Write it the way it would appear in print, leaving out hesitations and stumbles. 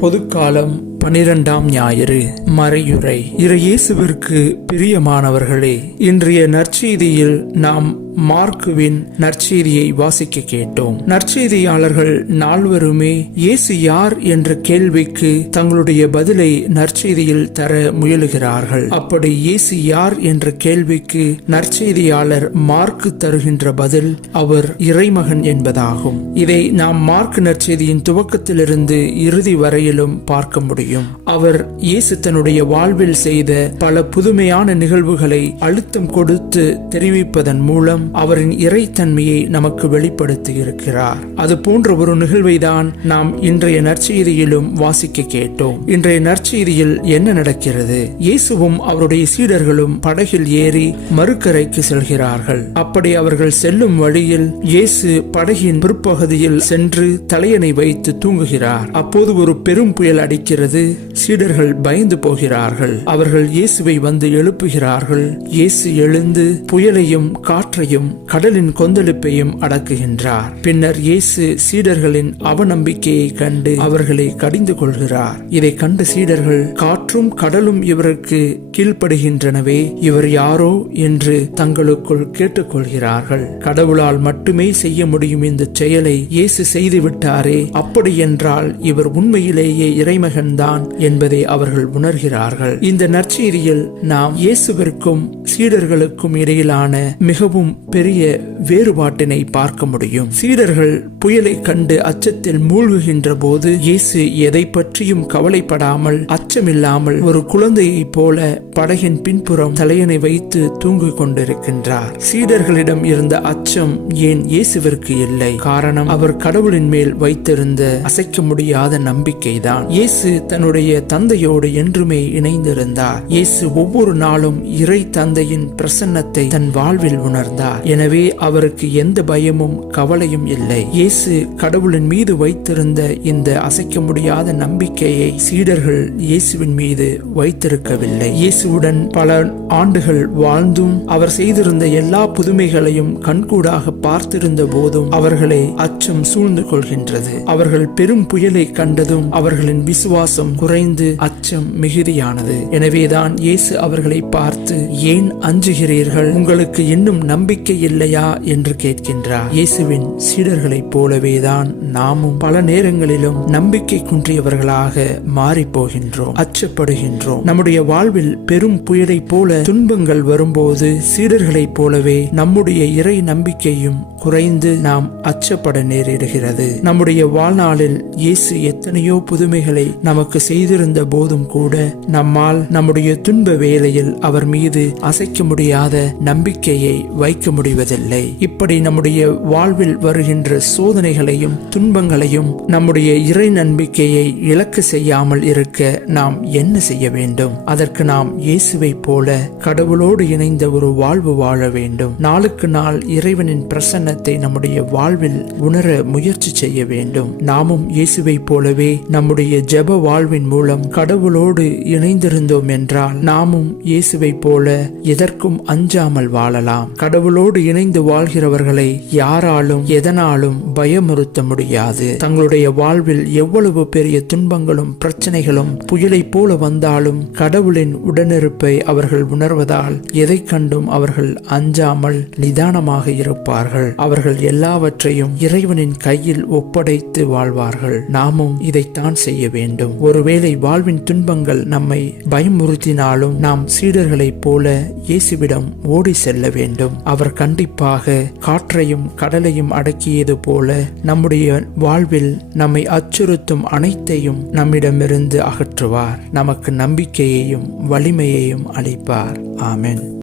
பொதுக்காலம் 12ஆம் ஞாயிறு. மறையுரை. இயேசுவிற்கு பிரியமானவர்களே, இன்றைய நற்செய்தியில் நாம் மார்க்குவின் நற்செய்தியை வாசிக்க கேட்டோம். நற்செய்தியாளர்கள் நால்வருமே இயேசு யார் என்ற கேள்விக்கு தங்களுடைய பதிலை நற்செய்தியில் தர முயலுகிறார்கள். அப்படி இயேசு யார் என்ற கேள்விக்கு நற்செய்தியாளர் மார்க்கு தருகின்ற பதில் அவர் இறைமகன் என்பதாகும். இதை நாம் மார்க் நற்செய்தியின் துவக்கத்திலிருந்து இறுதி வரையிலும் பார்க்க முடியும். அவர் இயேசு தன்னுடைய வாழ்வில் செய்த பல புதுமையான நிகழ்வுகளை அழுத்தம் கொடுத்து தெரிவிப்பதன் மூலம் அவரின் இறைத்தன்மையை நமக்கு வெளிப்படுத்தி இருக்கிறார். அது போன்ற ஒரு நிகழ்வை தான் நாம் இன்றைய நற்செய்தியிலும் வாசிக்க கேட்டோம். இன்றைய நற்செய்தியில் என்ன நடக்கிறது? இயேசுவும் அவருடைய சீடர்களும் படகில் ஏறி மறுக்கரைக்கு செல்கிறார்கள். அப்படி அவர்கள் செல்லும் வழியில் இயேசு படகின் பிற்பகுதியில் சென்று தலையணை வைத்து தூங்குகிறார். அப்போது ஒரு பெரும் புயல் அடிக்கிறது. சீடர்கள் பயந்து போகிறார்கள். அவர்கள் இயேசுவை வந்து எழுப்புகிறார்கள். இயேசு எழுந்து புயலையும் காற்றையும் கடலின் கொந்தளிப்பையும் அடக்குகின்றார். பின்னர் இயேசு சீடர்களின் அவநம்பிக்கையை கண்டு அவர்களை கடிந்து கொள்கிறார். இதை கண்ட சீடர்கள், காற்றும் கடலும் இவருக்கு கீழ்ப்படுகின்றனவே, இவர் யாரோ என்று தங்களுக்குள் கேட்டுக்கொள்கிறார்கள். கடவுளால் மட்டுமே செய்ய முடியும் இந்த செயலை இயேசு செய்துவிட்டாரே, அப்படி என்றால் இவர் உண்மையிலேயே இறைமகன்தான் என்பதை அவர்கள் உணர்கிறார்கள். இந்த நற்செய்தியில் நாம் இயேசுவிற்கும் சீடர்களுக்கும் இடையிலான மிகவும் பெரிய வேறுபாட்டினை பார்க்க முடியும். சீடர்கள் புயலை கண்டு அச்சத்தில் மூழ்குகின்ற போது இயேசு எதை பற்றியும் கவலைப்படாமல் அச்சமில்லாமல் ஒரு குழந்தையைப் போல படகின் பின்புறம் தலையணை வைத்து தூங்கிக் கொண்டிருக்கின்றார். சீடர்களிடம் இருந்த அச்சம் ஏன் இயேசுவிற்கு இல்லை? காரணம், அவர் கடவுளின் மேல் வைத்திருந்த அசைக்க முடியாத நம்பிக்கைதான். இயேசு தன்னுடைய தந்தையோடு என்றுமே இணைந்திருந்தார். இயேசு ஒவ்வொரு நாளும் இறை தந்தையின் பிரசன்னத்தை தன் வாழ்வில் உணர்ந்தார். எனவே அவருக்கு எந்த பயமும் கவலையும் இல்லை. இயேசு கடவுளின் மீது வைத்திருந்த இந்த அசைக்க முடியாத நம்பிக்கையை சீடர்கள் இயேசுவின் மீது வைத்திருக்கவில்லை. இயேசுவுடன் பல ஆண்டுகள் வாழ்ந்தும் அவர் செய்திருந்த எல்லா புதுமைகளையும் கண்கூடாக பார்த்திருந்த போதும் அவர்களை அச்சம் சூழ்ந்து கொள்கின்றது. அவர்கள் பெரும் புயலை கண்டதும் அவர்களின் விசுவாசம் குறைந்து அச்சம் மிகுதியானது. எனவேதான் இயேசு அவர்களை பார்த்து, ஏன் அஞ்சுகிறீர்கள்? உங்களுக்கு இன்னும் நம்பிக்கை இல்லையா என்று கேட்கின்றார். இயேசுவின் சீடர்களைப் போலவேதான் நாமும் பல நேரங்களிலும் நம்பிக்கை குன்றியவர்களாக மாறி போகின்றோம், அச்சப்படுகின்றோம். நம்முடைய வாழ்வில் பெரும் புயலை போல துன்பங்கள் வரும்போது சீடர்களைப் போலவே நம்முடைய இறை நம்பிக்கையும் குறைந்து நாம் அச்சப்பட நேரிடுகிறது. நம்முடைய வாழ்நாளில் இயேசு எத்தனையோ புதுமைகளை நமக்கு செய்திருந்த போதும் கூட நம்மால் நம்முடைய துன்ப வேளையில் அவர் மீது அசைக்க முடியாத நம்பிக்கையை வைக்க முடிவதில்லை. இப்படி நம்முடைய வாழ்வில் வருகின்ற சோதனைகளையும் துன்பங்களையும் நம்முடைய இறை நம்பிக்கையை இழக்க செய்யாமல் இருக்க நாம் என்ன செய்ய வேண்டும்? அதற்கு நாம் இயேசுவை போல கடவுளோடு இணைந்த ஒரு வாழ்வு வாழ வேண்டும். நாளுக்கு நாள் இறைவனின் பிரசன்னத்தை நம்முடைய வாழ்வில் உணர முயற்சி செய்ய வேண்டும். நாமும் இயேசுவை போலவே நம்முடைய ஜெப வாழ்வின் மூலம் கடவுளோடு இணைந்திருந்தோம் என்றால் நாமும் இயேசுவை போல எதற்கும் அஞ்சாமல் வாழலாம். கடவுளோடு இணைந்து வாழ்கிறவர்களை யாராலும் எதனாலும் பயமுறுத்த முடியாது. தங்களுடைய வாழ்வில் எவ்வளவு பெரிய துன்பங்களும் பிரச்சனைகளும் புயலை போல வந்தாலும் கடவுளின் உடனிருப்பை அவர்கள் உணர்வதால் எதை கண்டும் அவர்கள் அஞ்சாமல் நிதானமாக இருப்பார்கள். அவர்கள் எல்லாவற்றையும் இறைவனின் கையில் ஒப்படைத்து வாழ்வார்கள். நாமும் இதைத்தான் செய்ய வேண்டும். ஒருவேளை வாழ்வின் துன்பங்கள் நம்மை பயமுறுத்தினாலும் நாம் சீடர்களைப் போல இயேசுவிடம் ஓடி செல்ல வேண்டும். அவர் கண்டிப்பாக காற்றையும் கடலையும் அடக்கியது போல நம்முடைய வாழ்வில் நம்மை அச்சுறுத்தும் அனைத்தையும் நம்மிடமிருந்து அகற்றுவார். நமக்கு நம்பிக்கையையும் வலிமையையும் அளிப்பார். ஆமென்.